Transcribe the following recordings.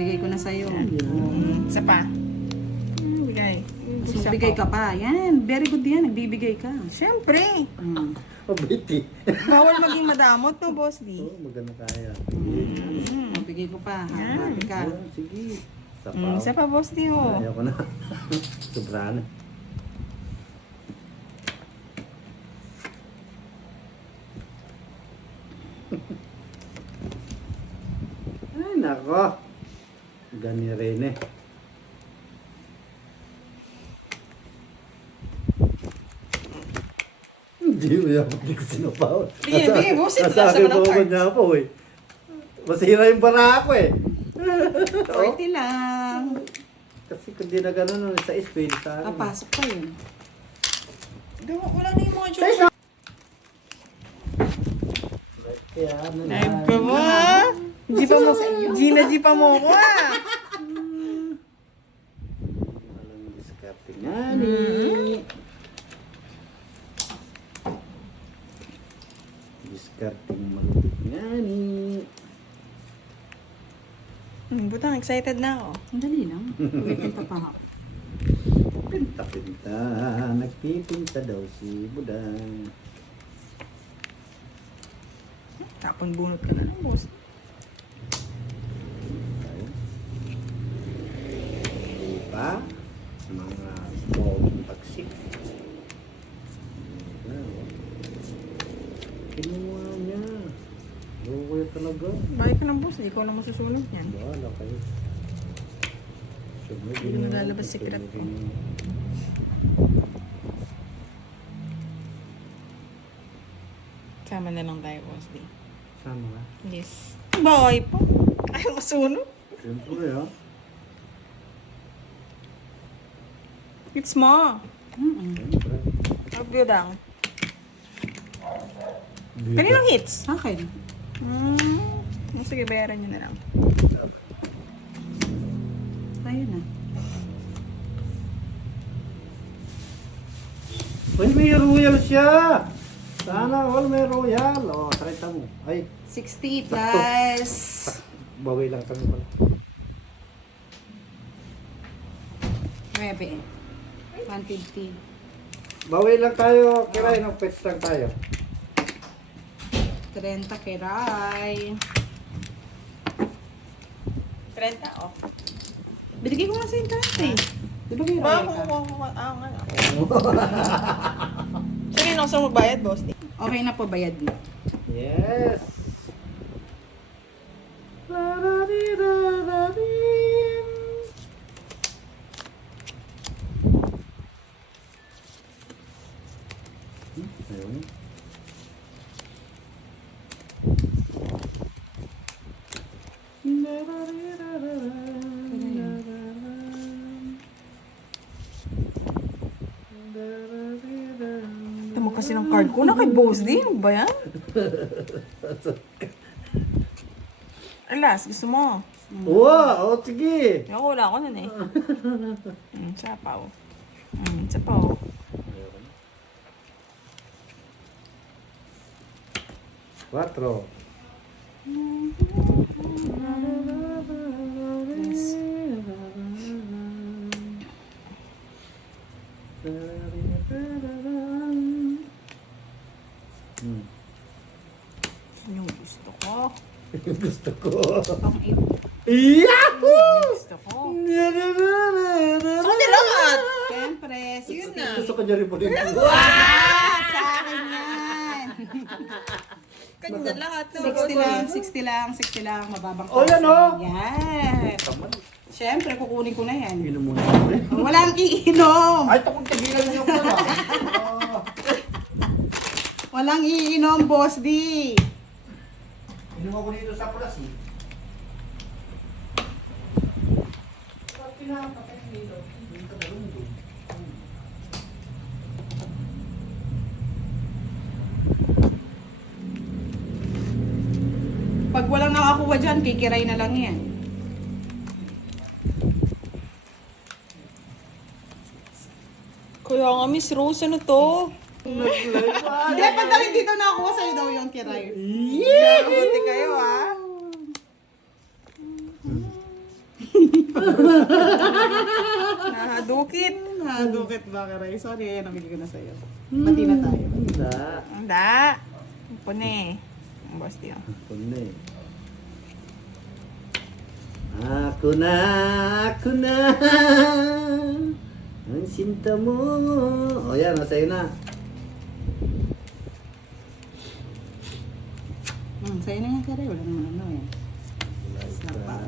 bigay ko na sa'yo. Isa pa. Bigay. So, bigay ka pa. Yan, very good yan. Nagbibigay ka. Siyempre. Mabiti. Bawal maging madamot to, Boss D. Oo, maganda kaya. Bigay ko pa. Yan. Happy ka. Sige. Isa pa, Boss D, oh. Ayaw ko na. Sobra na. Ay, nako. Gani rin eh. Hindi mo yan. Hindi ko sinapaw. Bigay, boss. Nasa akin po ako niya po eh. Masira yung bara ako eh. 40 lang. Kasi kung di na gano'n, sa speed sa akin. Pasok pa yun. Wala na yung mga jokes. Kaya ano na. Live ka mo, ah. Gina, G pa mo ko, ah. Walang diskarte nga ni. Diskarting malupit nga ni. Butang, excited na ako. Ang dali lang. Pagpipinta pa ako. Pinta-pinta, nagpipinta daw si Budang. Tapon bunot ka na lang, Boss. Tayo. Hindi pa, mga bawang pagsik. Kinuha niya. Luway talaga. Bakit ka ng Boss? Hindi ko lang masusunod yan. Wala kayo. Hindi mo lalabas secret ko. Sama na lang tayo, Boss D. Sama ka? Yes. Baway pa. Ayaw masunod. Siyempre ah. It's mo. Siyempre. Review lang. Kaninong hits? Sa akin. Sige, bayaran nyo na lang. Tayo na. Uy, may royal siya! Sana all may royal. O, tarita mo. Ay, 60 plus. bawi lang kami pala. 9. 150. Bawi lang tayo. Kiray, no? Pets lang tayo. 30 kiray. 30, oh. Binigay ko nga sa yung 30. Di ba kayo Ba, ka? nga na. Sige, nung saan magbayad, Boss D? Okay na po, bayad mo. Yes! Ayun. Ito mo kasi ng card ko na kay Boss D. Ano ba yan? Alas, gusto mo? Wow! Oh, sige! Ako, wala ako nun eh. Sapaw. Sapaw. Quatro. Yung gusto ko. Gusto ko. Pang 8. Yahoo! Gusto ko. So, di lahat. Siyempre, Yun 60. na. Gusto ko dyan rin po din. Sa akin yan. Kanya lahat. 60 lang, 60 lang, 60 lang. Mababang Oh, yan, oh. Yan. Siyempre, kukunin ko na yan. Inom muna ako eh. Walang iinom. Ay, takong tagilan niyo ko na. Walang iinom, Boss D. Inom ako dito sa plus eh. Pag walang nakakuha dyan, kikiray na lang yan. Kaya nga, Miss Rose, ano to? Hindi, pagdating dito nakakuha sa'yo daw yung kiray. Buti kayo, ha? Nahadukit. Dukit ba, Karay? Sorry, ayan, nabigay ko na sa'yo. Pati na tayo. Hindi. Anda. Pune. Ang boss di oh. Ako na eh. Ako na. Ang sinta mo. O yan, sa'yo na. Sa'yo na yan, Karay. Wala naman ano eh. Sapaw.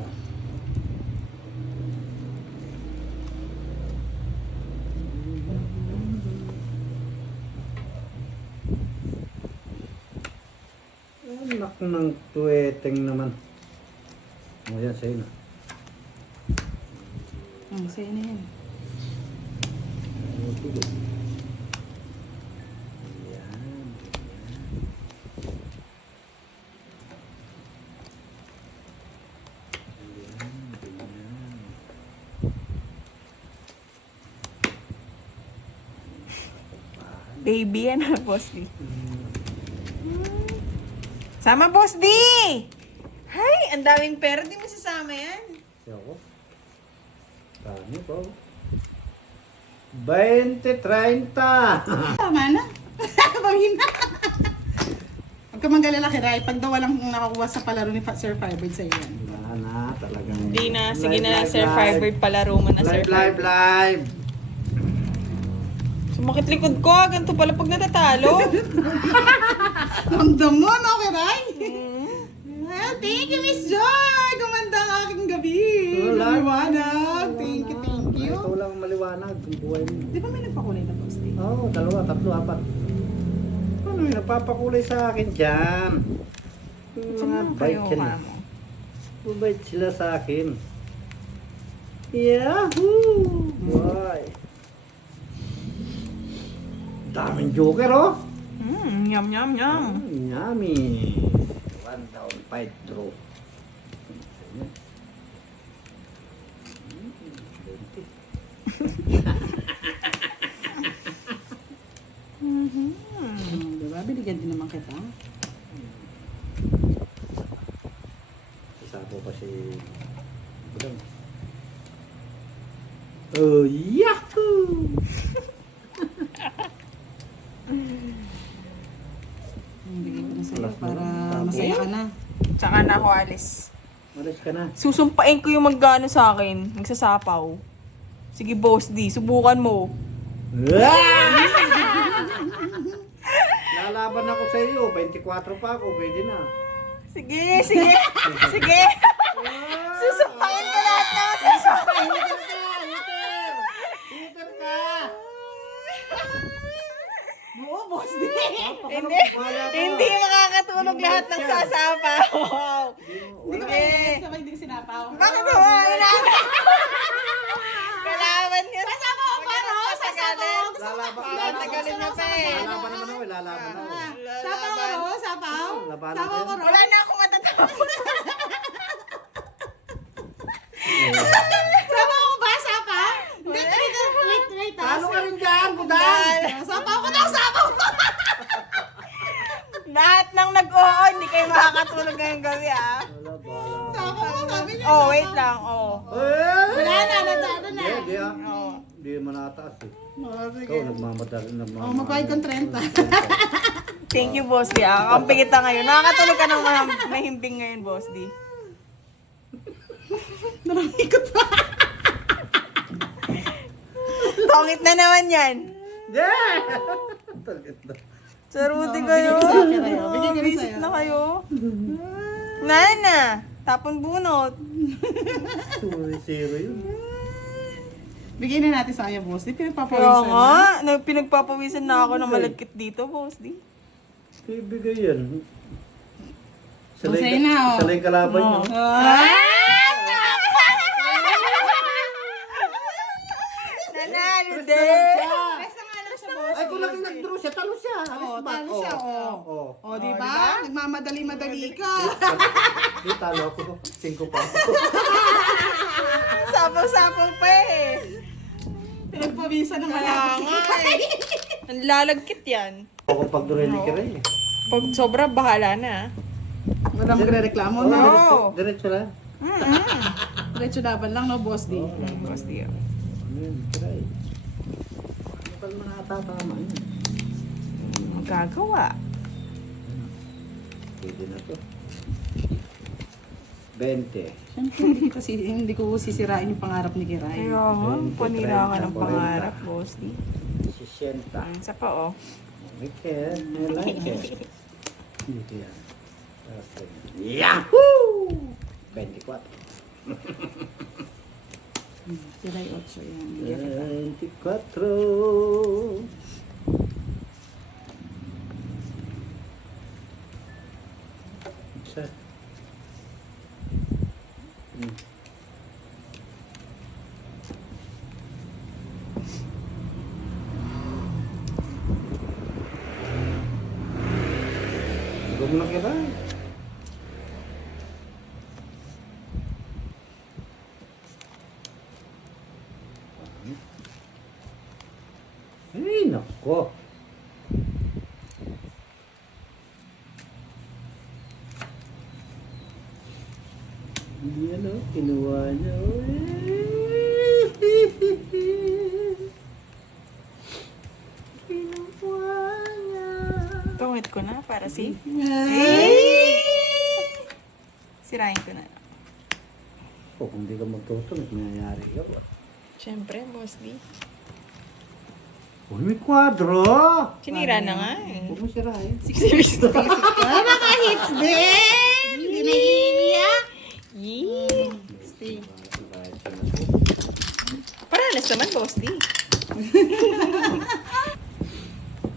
Anak ng tuweteng naman. O yan, sa'yo na. Sa'yo na yan. Sige. Yan. Baby yan ah, boss di. Sama boss di! Hay, ang daming pera. Di mo sasama yan. Siya ko. Dami po. 20-30. Tama na. Pamina. Huwag ka manggalala, Kiray. Pag daw walang nakakuha sa palaro ni Sir Firebird sa'yo yan. Wala na, talagang. Hindi na. Sige na, Sir Firebird. Palaro mo na, Sir Firebird. Live. Sumakit likod ko. Ganito pala pag natatalo. Ramdam mo, no, Kiray? Well, thank you, Miss Joy! Gumanda ang aking gabi. Wala. Maliwanag. Thank you, thank you. Ito lang maliwanag ang buhay mo. Di ba may nagpakulay na post eh? Oo, 2, 3, 4. Ano yung napapakulay sa akin dyan? Yung mga bait kayo, yan. mamo. Mabait sila sa akin. Yahoo! Boy! Daming joker, oh! Yum, yum, yum. Yummy! 1 down, 5 draw. Diba? Binigyan din naman kita. Sasapo pa si Budang. Oh, yahoo! Bigyan ko na sa'yo Alas na para lang. masaya ka na. Tsaka na ako alis. Malis ka na. Susumpain ko yung magano sa akin. Magsasapaw. Sige, boss D. Subukan mo. Lalaban ako sa iyo. 24 pa ako. Pwede na. Sige, sige. Sige. Susumpain ko lahat na. Susumpain. Hitter ka! Oo, boss din. Hindi. Hindi makakatulog lahat ng sasapaw. Hindi ko Sige. sabay hindi sinapaw. Bakit mo? Kalaban yun. Sasama ko pa, no? Sasama ko. Tagalin na pa eh. Lalaban naman ako. Lalaban ako. Sapaw ko, Ro? Sapaw? Labanan Sapaw ko ko, yun. Ro? Wala na akong matatapos. Sapaw ko ba? Sapaw? Wait, wait. Talo ka rin dyan, Budang! Sapaw ko daw, sapaw ko! Lahat ng nag-oo, hindi kayo makakatulog ngayong gabi ah. Wala ba? Sapaw ko, sabi niya. Oh, wait lang. Oh. Wala na, nadado na. Hindi ah. Oh. Hindi manataas eh. Oh, sige. Ikaw nagmamadali. Oh, magbayad kang 30. Thank you, Boss D. Kampi kita ngayon. Nakakatulog ka ng mahimbing ngayon, Boss D. Nakikot pa. Tongit na naman yan. Yeah! Target na. Saruti kayo. Bigyan ko na Visit sa'yo. na kayo. Nana, tapon bunot. 2-0 yun. Bigyan na natin sa kanya, boss. Di Kaya pinagpapawisan nga, na. pinagpapawisan na ako ng malagkit dito, Boss D. Ibigay yan. Masaya na, oh. Salay kalaban nyo. Nanalo Press na lang din. siya. Basta nga lang siya, boss. Ay, kung lang nag-draw siya, talo siya. Oo, talo siya, oh. Oo. O, di ba? Nagmamadali-madali ka. Di talo ako. 5 pa ako. Sapaw-sapaw pa eh. Pinagpawisan ng Kaya malaki. nga eh. Ang lalagkit yan. Ako pag draw ni Kiray. Pag sobra, bahala na. Madam magre-reklamo na. Oo. Diretso lang. Mm-mm. Diretso laban lang, no, Boss D? Oo. Boss D. Oh. Ano yun? Try. Ano pa naman natatama yun? Magagawa. Pwede na to. 20. Siyempre, kasi hindi ko sisirain yung pangarap ni Kiray. Ayun, panira ka ng 30, pangarap, Boss D. 60. Isa pa, oh. Okay, I like it. Yan. Yahoo! 24. Kiray 8 yan. 24. Isa. Huwag mo na kira. Ay, nako. Yan o, kinuha niya. Kinuha niya. Tungit ko na para si... Sirain ko na. Oh, kung di ka magtutunog, nangyayari ka ba? Siyempre, Boss D. Uy, may kwadro! Sinira na nga eh. Huwag mo sirahin. 60. Hits din! Hindi na iiyak! Yee! Paralas naman, Boss D.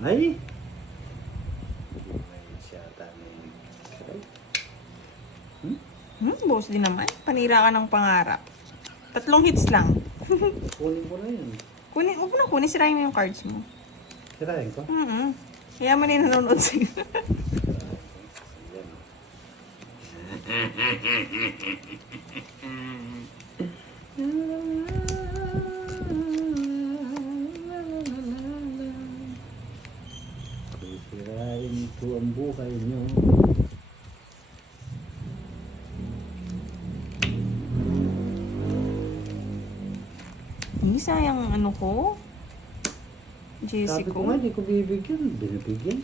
Ay! Boss D naman. Panira ka ng pangarap. 3 hits lang. Kunin ko na yun. Huwag mo na kunin. Sirain mo yung cards mo. Sirahin ko? Kaya mo na yung nanonood sa'yo. Sisirain ko ang buhay nyo. Hindi sayang ang ano ko. Sabi Jessica. ko nga, di ko bibigyan. Binibigyan.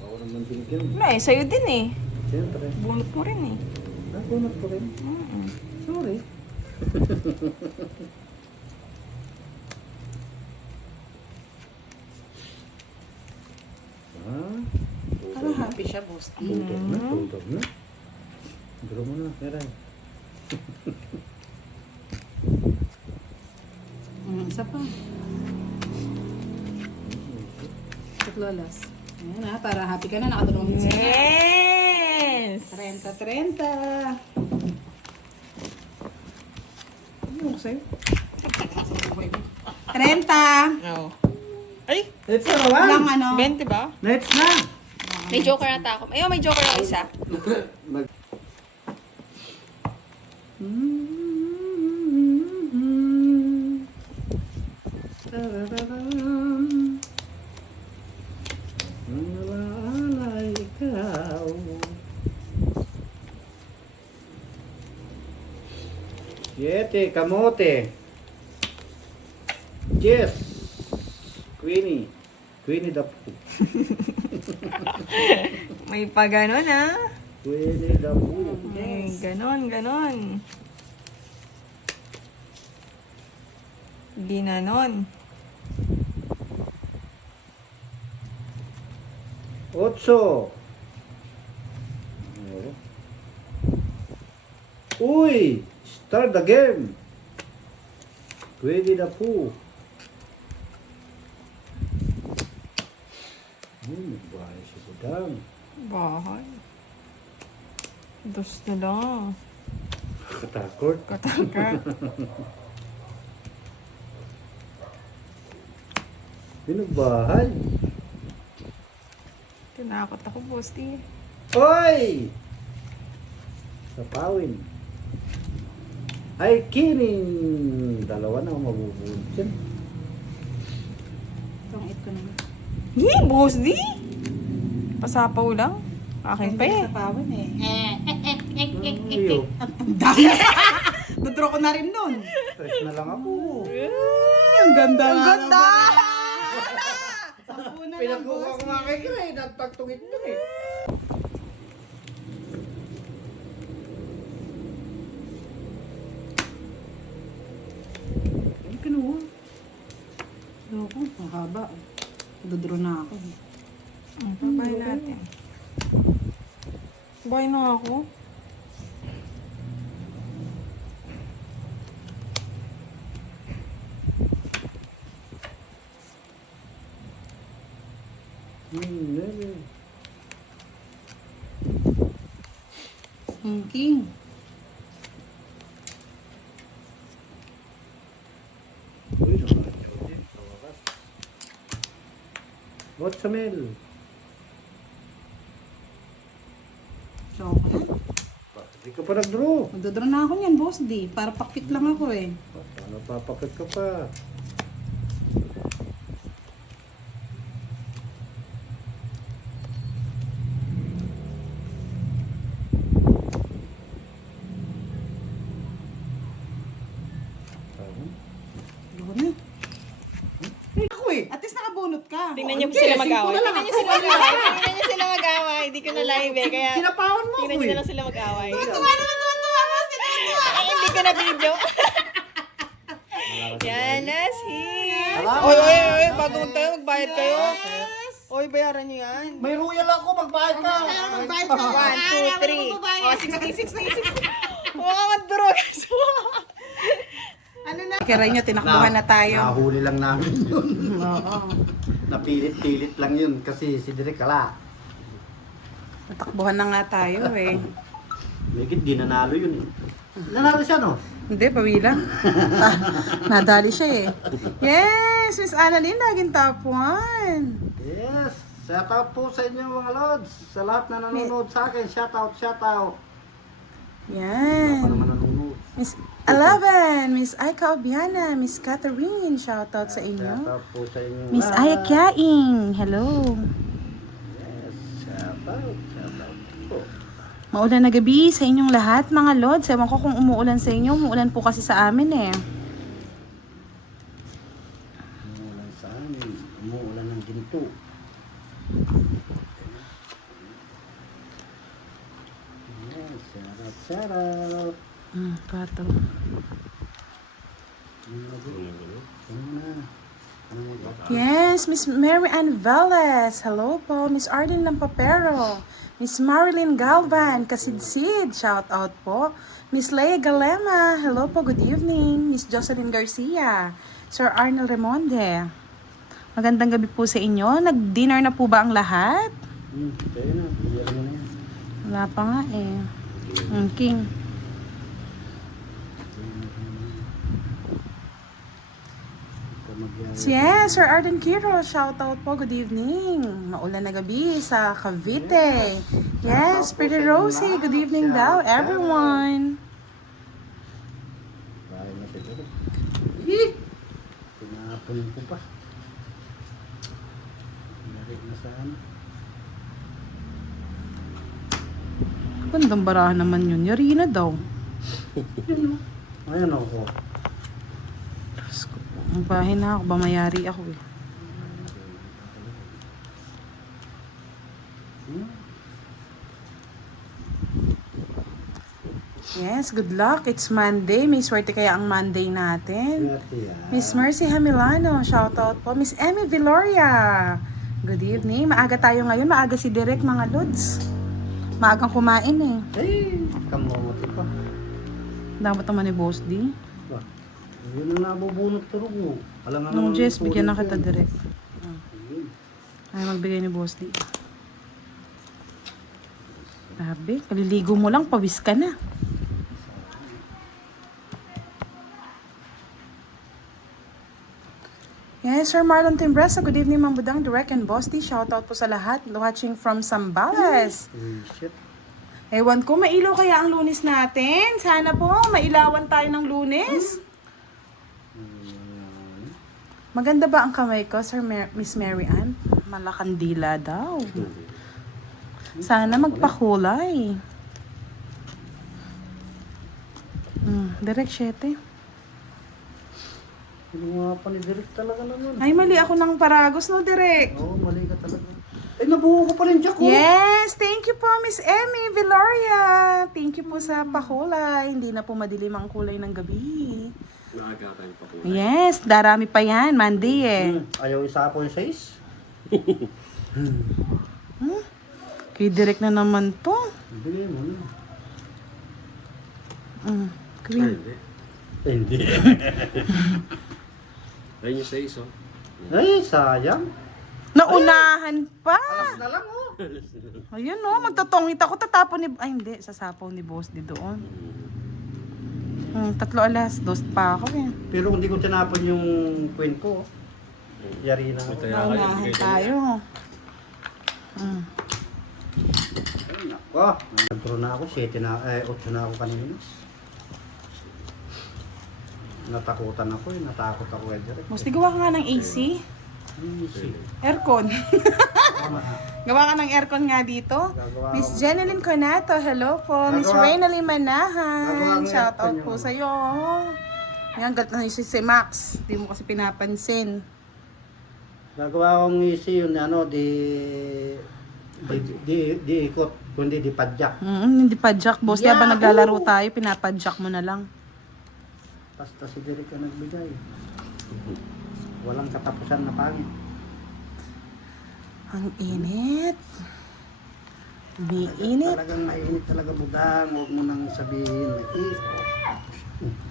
Ako naman binigyan. Wala eh, sa'yo din eh. Siyempre. Bunot mo rin eh. Nakunat ko rin. Sorry. Parang happy siya, Boss D. Tutok na, tutok na. Draw mo na, Keray. Isa pa. Lolas. Ayan ha, para happy ka na, nakatulong hits. Yes! 30. Ano ko sa'yo? 30! No. Ay! Let's go, Lang ano? 20 ba? Let's na! May joker ata ako. Ayun, may joker ako isa. Mag... Nalala ikaw. Siete, kamote. Yes. Queenie. Queenie the Pooh. May pa ganon ah. Queenie the Pooh. Ay, ganon. Ginanon. 8. Uy! Start the game! Pwede na po. Nagbahay si Budang. Bahay. Dos na lang. Katakot. Kataka. Pinagbahay. Tinakot ako, Bosti. Oy! Sapawin. Ay, kining! 2 na ako mabubulot dyan. Itong 8 ko naman. Boss D. Pasapaw lang. Akin pa eh. Sa pawan eh. Iyo. Ang dami. Dodraw ko na rin nun. Stress na lang ako. Ang ganda. Ang ganda! Sampu na lang, Pinagkuha boss. ko nga kay Gray. Nagpagtungit na eh. Ay, kinuha. Loko, ang haba. Dodraw na ako. Babayin natin. Babayin na ako. Nene. King. Uy, nakadyo din. Sa wakas. What's the mail? So, ako na. Hindi ka pa nag-draw. Magdodraw na ako niyan, boss D. Para pakpit lang ako eh. Paano papakit ka pa? Ako na. Ako eh. At least nakabunot ka. Tingnan niyo sila mag-away. Tingnan niyo sila mag-away. Tingnan niyo sila mag-away. Hindi ko na live eh. Kaya Sinapawan mo tingnan ako niyo eh. na lang sila mag-away. Tuwa naman, tuwa, boss D. Tuwa. Ay, hindi ko na video. Yan na si. Salamat. Oy, bago tayo, magbayad kayo. Oy, bayaran niyo yan. May royal ako, magbayad ka. Magbayad ka. 1, 2, 3. Oh, 60. Huwag ka mag-draw. Ano na? Kaya nyo, tinakbuhan na tayo. Nahuli lang namin yun. Oo. Napilit-pilit lang yun kasi si Direk kala. Natakbuhan na nga tayo eh. Megit di nanalo yun eh. Nanalo siya no? Hindi, pawila. Nadali siya eh. Yes! Miss Annalyn, naging top 1. Yes! Shout out po sa inyo mga lods. Sa lahat na nanonood sa akin, shout out, shout out. Wala pa Yan. naman nanonood. Miss 11, Miss Aika Obiana, Miss Catherine, shoutout sa Shout inyo. out po sa inyo. Miss Aya Kiaing, hello. Yes, shout out po. Maulan na gabi sa inyong lahat, mga lods. Ewan ko kung umuulan sa inyo. Umuulan po kasi sa amin eh. Umuulan sa amin. Umuulan ng ginto. Yes, shout out, shout out. Pato. Yes, Miss Mary Ann Velez. Hello po. Miss Arlene Lampapero. Miss Marilyn Galvan. Kasidsid. Shout out po. Miss Leia Galema. Hello po. Good evening. Miss Jocelyn Garcia. Sir Arnold Remonde. Magandang gabi po sa inyo. Nag-dinner na po ba ang lahat? Kaya na, bigyan mo na yan. Wala pa nga eh. King. Yes, Sir Arden Kiro, shout out po, good evening. Maulan na gabi sa Cavite. Yes, Pretty Rosie, good evening daw, everyone. Bahay na siya dito. Pinapon ko pa. Narik na sana. Gandang barahan naman yun, yari na daw. Ayan ako. Magbahin na ako, ba mayari ako eh. Yes, good luck. It's Monday. May swerte kaya ang Monday natin. Swerte yan. Miss Mercy Hamilano, shout out po. Miss Emmy Viloria, good evening. Maaga tayo ngayon. Maaga si Direk, mga lods. Maagang kumain eh. Ay, kamote pa. Dapat naman ni Boss D. Ba, yun ang nabubunot turog mo. Alam nga Nung naman Jess, ang bigyan na tulad kita yan. Direk. Ayun. Ay, magbigay ni Boss D. Sabi, kaliligo mo lang, pawis ka na. Yes, Sir Marlon Timbresa. Good evening, Ma'am Budang, Direk and Boss D. Shout out po sa lahat watching from Zambales. Ay, shit. Ewan ko, mailaw kaya ang Lunes natin? Sana po, mailawan tayo ng Lunes. Maganda ba ang kamay ko, Miss Mary Ann? Malakandila daw. Sana magpakulay. Direct 7. Kinuha pa ni Direk talaga naman. Ay, mali ako ng paragos, no, Direct? Oo, mali ka talaga. Ay, nabuo ko pa rin Jack, oh. Yes! Thank you po, Miss Emmy Viloria. Thank you po sa pakulay. Hindi na po madilim ang kulay ng gabi. Nakagatan pa ko. Yes, darami pa yan. Monday eh. Ayaw isa po yung size. Kay Direct na naman to. Bigay mo na. Queen. Hindi. Ayun yung 6, oh. Ay, sayang. Naunahan pa. Alas na lang, oh. Ayun no, magtotongit ako. Tatapon ni... Ay hindi, sasapaw ni Boss di doon. 3 alas, 2 pa ako eh. Pero kung di ko tinapon yung queen ko, yari na ako. Naunahan tayo. Ay, nako. Nag-draw na ako, 8 na ako kanina. Natakutan ako eh, natakot ako eh. Direk. Boss, di gawa ka nga ng AC? Easy. Aircon. Tama ha. Gawa ka ng aircon nga dito. Gagawa Miss ako. Jeneline Conato, hello po. Miss Gagawa- Reynalyn Gagawa Manahan, ng shout out aircon po yun. sa'yo. Ayan, galit na si Max. Di mo kasi pinapansin. Gagawa akong easy yun, ano, di ikot, kundi di padyak. Hindi pa jack, boss. Di ba Yahoo! naglalaro tayo, pinapadjack mo na lang. Basta si Derek ang nagbigay. Walang katapusan na pangit. Ang init. Umiinit. Talagang mainit talaga budang. Huwag mo nang sabihin na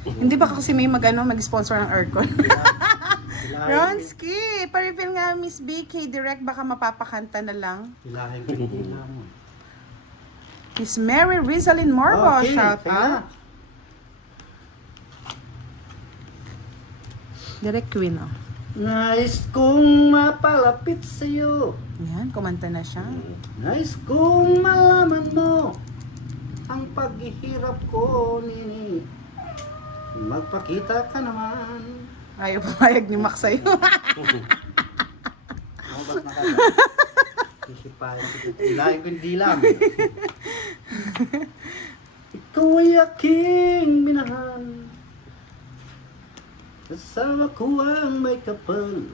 Hindi ba kasi may mag-sponsor ng aircon? Ronsky, pa-refill nga Miss BK direct, baka mapapakanta na lang. Ilahin ko yung dila mo. Miss Mary Rizalyn Morbo, Okay, shout sige out. na. Direct Queen, oh. Nais kong mapalapit sa'yo. Yan, kumanta na siya. Nais kong malaman mo ang paghihirap ko, nini. Magpakita ka naman. Ayaw pumayag ni Max sa'yo. Ano ba't nakaka? Sisipahin ko dito. Ilahin ko yung dila mo. Ikaw ay aking minahal. Kasama ko ang may kapal.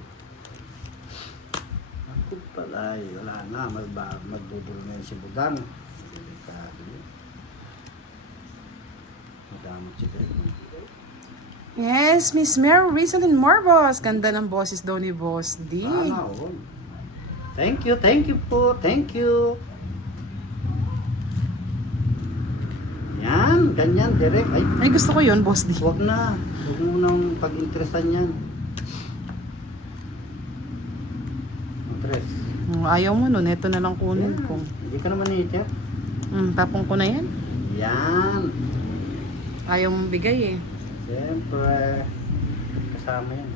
Ako pala ay wala na. Magbubulo na yun si Budang. Delikado yun. Madamot si Greg. Yes, Miss Mary Rizalyn Morbos. Ganda ng boses daw ni Boss D. Sana all. Thank you po. Thank you. Yan, ganyan, direct. Ay, Ay, gusto ko yun, Boss D. huwag na. Huwag mo nang pag-interesan yan. Interest. Ayaw mo nun, ito na lang kunin ko. Hindi ka naman nature. Tapong ko na yan. Yan. Ayaw mong bigay eh. Siyempre. Kasama yan.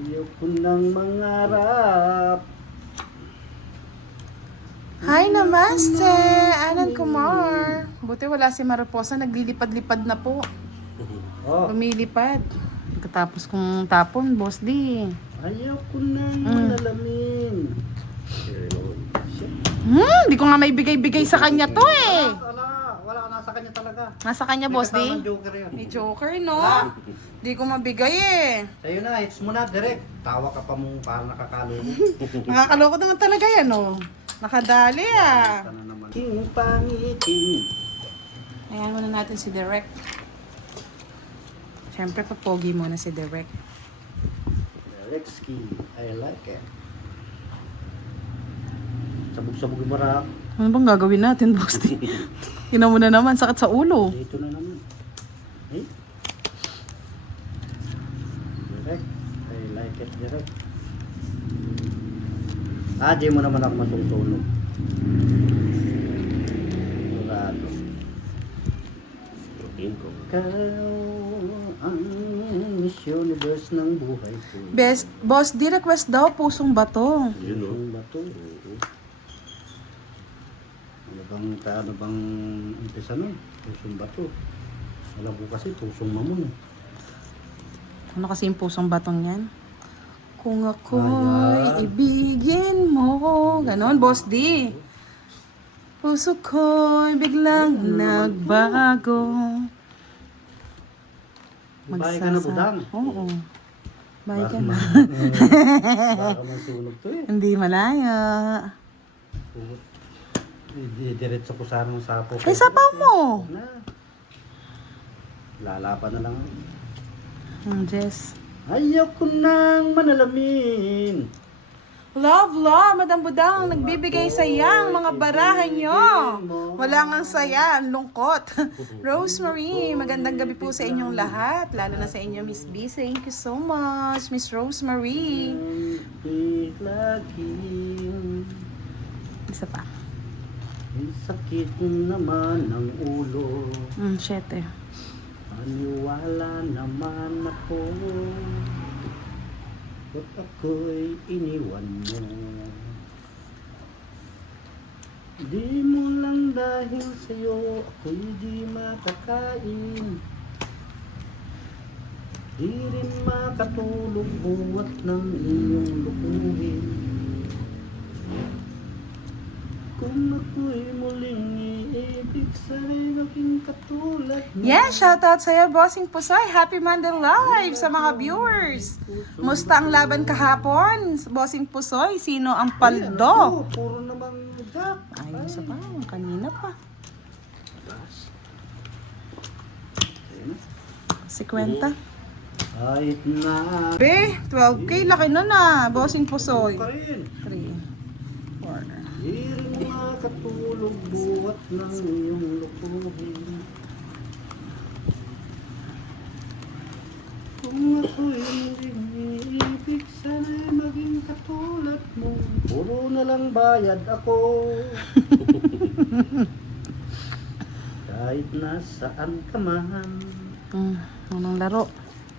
Ayaw ko nang mangarap. Hi, namaste! Anan Kumar. Buti wala si Mariposa, naglilipad-lipad na po. Oh, Lumilipad. Pagkatapos kong tapon, Boss D. ayaw ko nang malalamin. Di ko nga may bigay-bigay sa kanya to eh. Wala, nasa kanya talaga. Nasa kanya, May Boss D. kasamang joker yun. May joker, no? Ah. Di ko mabigay eh. Sa'yo na, hits mo na, direct. Tawa ka pa mong parang nakakaloko. Nakakaloko naman talaga yan, no? Nakadali ah. Ito na naman. King pangiting. Ayan muna natin si Direk. Siyempre, papogi muna si Direk. Rexky, I like it. Sabog-sabog yung marak. Ano bang gagawin natin, Boss D? Ina mo na naman, sakit sa ulo. Dito na naman. Eh? Direct. I like it, direct. Di mo naman ako masusunog. Sigurado. Protein ko. Ikaw ang Miss Universe ng buhay ko. Best, Boss D, request daw, pusong bato. Yun, no? Ang bato. Ano bang umpisa nun? Pusong bato. Alam ko kasi pusong mamon. Ano kasi yung pusong batong yan? Kung ako'y ibigin mo. Ganon, Boss D. Puso ko'y biglang nagbago. Bahay ka na, budang. Oo. Bahay ka na. Baka masunog to eh. Hindi malaya. Diretso ko sana ng sapo. Ay, sapaw mo. Na. Lalapan na lang. Jess. Ayaw ko nang manalamin. Love, Madam Budang, nagbibigay saya ang mga barahan nyo. Wala ngang saya, ang lungkot. Rosemary, magandang gabi po sa inyong lahat. Lalo na sa inyo, Miss B. Thank you so much, Miss Rosemary. Laging Isa pa. may sakit naman ng ulo. 7. Maniwala naman ako. Ba't ako'y iniwan mo? Di mo lang dahil sa'yo ako'y di makakain. Di rin makatulog buwat ng iyong lukuhin. Kung ako'y muling iibig sa'y maging katulad mo. Yes, shoutout sa'yo, Bossing Pusoy. Happy Monday Live sa mga viewers. Musta ang laban kahapon? Bossing Pusoy, sino ang paldo? Puro namang jack. Ayos pa, kanina pa. Si Kwenta. Kahit na Be, 12K, laki na na. Bossing Pusoy. pa rin. 3, 4. Di rin makatulog buwat ng iyong lukuhin. Kung ako'y muling iibig sana'y maging katulad mo. Puro na lang bayad ako. Kahit nasaan ka man, Anong laro?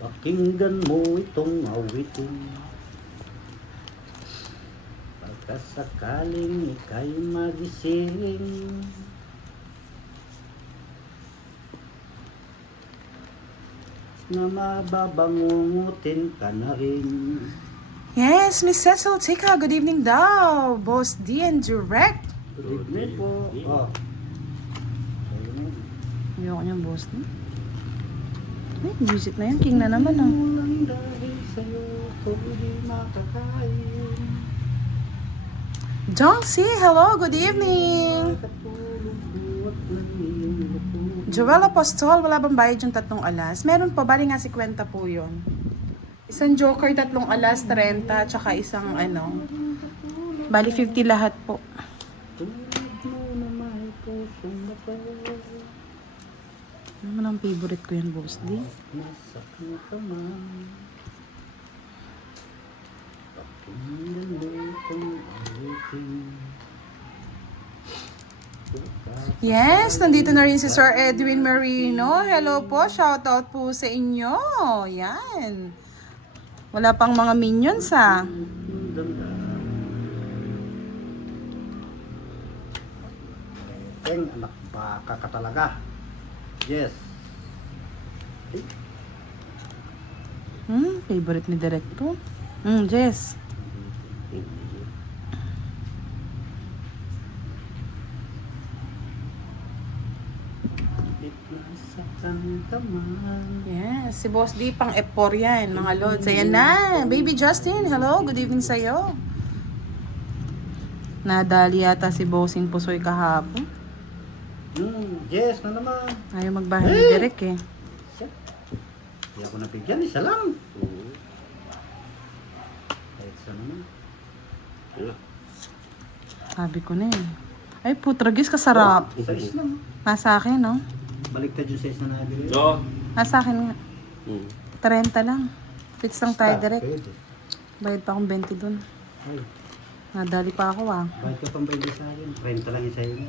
pakinggan mo itong awitin. Pagkasakaling ika'y magising, na mababangungutin ka na rin. Yes, Miss Cecil Tika, good evening daw. Boss D and Direct. Good evening po. Oh. Ayun. Ayoko niyang boss D. Ay, music na yan. King na naman, oh. Walang dahil sa'yo kung di makakain. Joncy, hello, good evening. Katulog buwat ng iyong lukuhin. Joel Apostol, wala bang bayad yung 3 alas? Meron po, bali nga 50 po yun. Isang joker, 3 alas, 30, tsaka isang bali 50 lahat po. Tulad mo na may pusong mata. Ano man ang favorite ko yan, boss D? Nasakit ka man. Pakinggan mo itong awitin. Yes, nandito na rin si Sir Edwin Marino. Hello po, shoutout po sa inyo. Yan. Wala pang mga minions, ha? Teng, anak baka ka talaga. Yes. Favorite ni Directo. Jess. Nasaktan ka man. Yes, si Boss D pang F4 yan, mga lods. Ayan na. Baby Justin, hello. Good evening sa'yo. Nadali yata si Bossing Pusoy kahapon. Yes na naman. Ayaw magbahay ni Direk eh. Hindi ako nabigyan, isa lang. Kahit sa naman. Sabi ko na eh. Ay, putragis, kasarap. Size lang. Nasa akin, no? Baliktad yung size na nabili. No. Nasa akin nga. 30 lang. Fix lang tayo, Direk. Pwede. Bayad pa akong 20 dun. Ay, Nadali pa ako, ah. bakit ka pang 20 sa akin? 30 lang isa yun.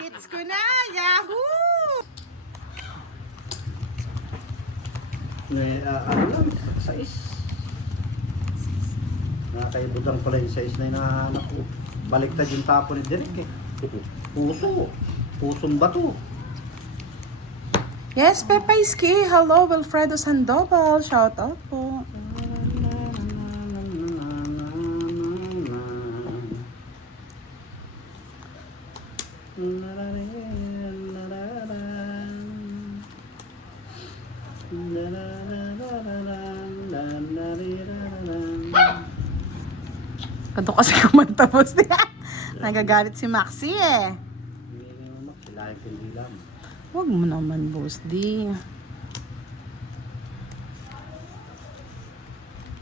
Hits ko na! Yahoo! Ano lang, size. Nakakaibudang pala yung size na hinahanap ko. Baliktad yung tapo ni Derek eh. Puso. Pusong bato. Yes, Pepayski. Hello, Wilfredo Sandoval. Shout out po. Kato kasi kumanta po siya. Nagagalit si Maxi eh. Sila hindi lang. Huwag mo naman, Boss D.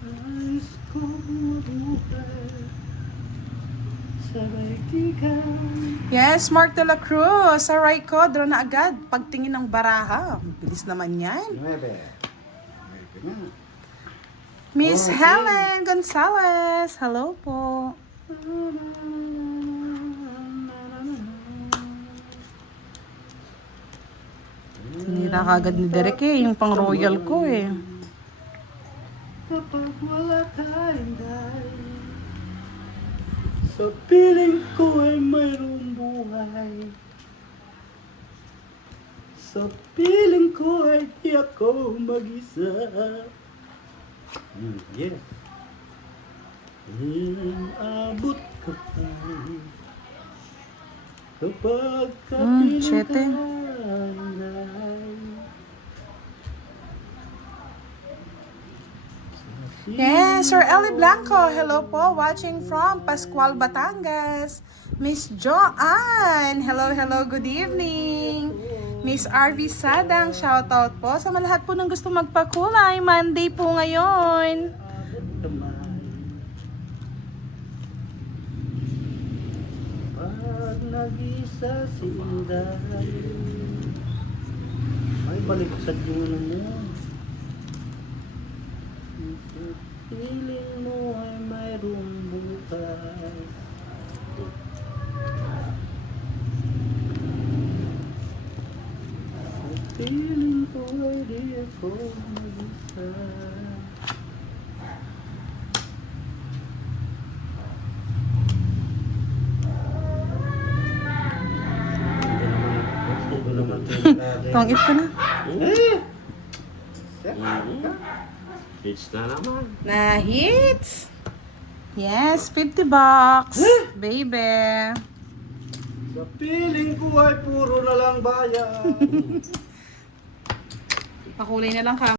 Nais ko mabuhay sabay ikaw. Yes, Mark de la Cruz. Aray ko, draw na agad. Pagtingin ng baraha. Bilis naman yan. 9. Miss Helen Gonzalez. Hello po. Tinira kagad ni Derek eh. Yung pang royal ko eh. Kapag wala tayong dahil sa piling ko ay mayroong buhay. Sa piling ko ay di ako mag-isa. Yes. Inabot ka pa kapag kapiling siyete. ka ay. Yes, Sir Ellie Blanco. Hello po. Watching from Pascual, Batangas. Miss Joanne. Hello, hello. Good evening. Miss RV Sadang. Shout out po sa lahat po ng gusto magpakulay. Monday po ngayon. Pag nag-isa si Inday, ay baliktad yung ano mo. Sa piling mo ay mayroong bukas. Sa piling ko ay di ako mag-isa. Tongit ko na. Hits na naman. Na hits. Yes, 50 bucks. Baby. Sa piling ko ay puro na lang bayan. Pakulay na lang ka.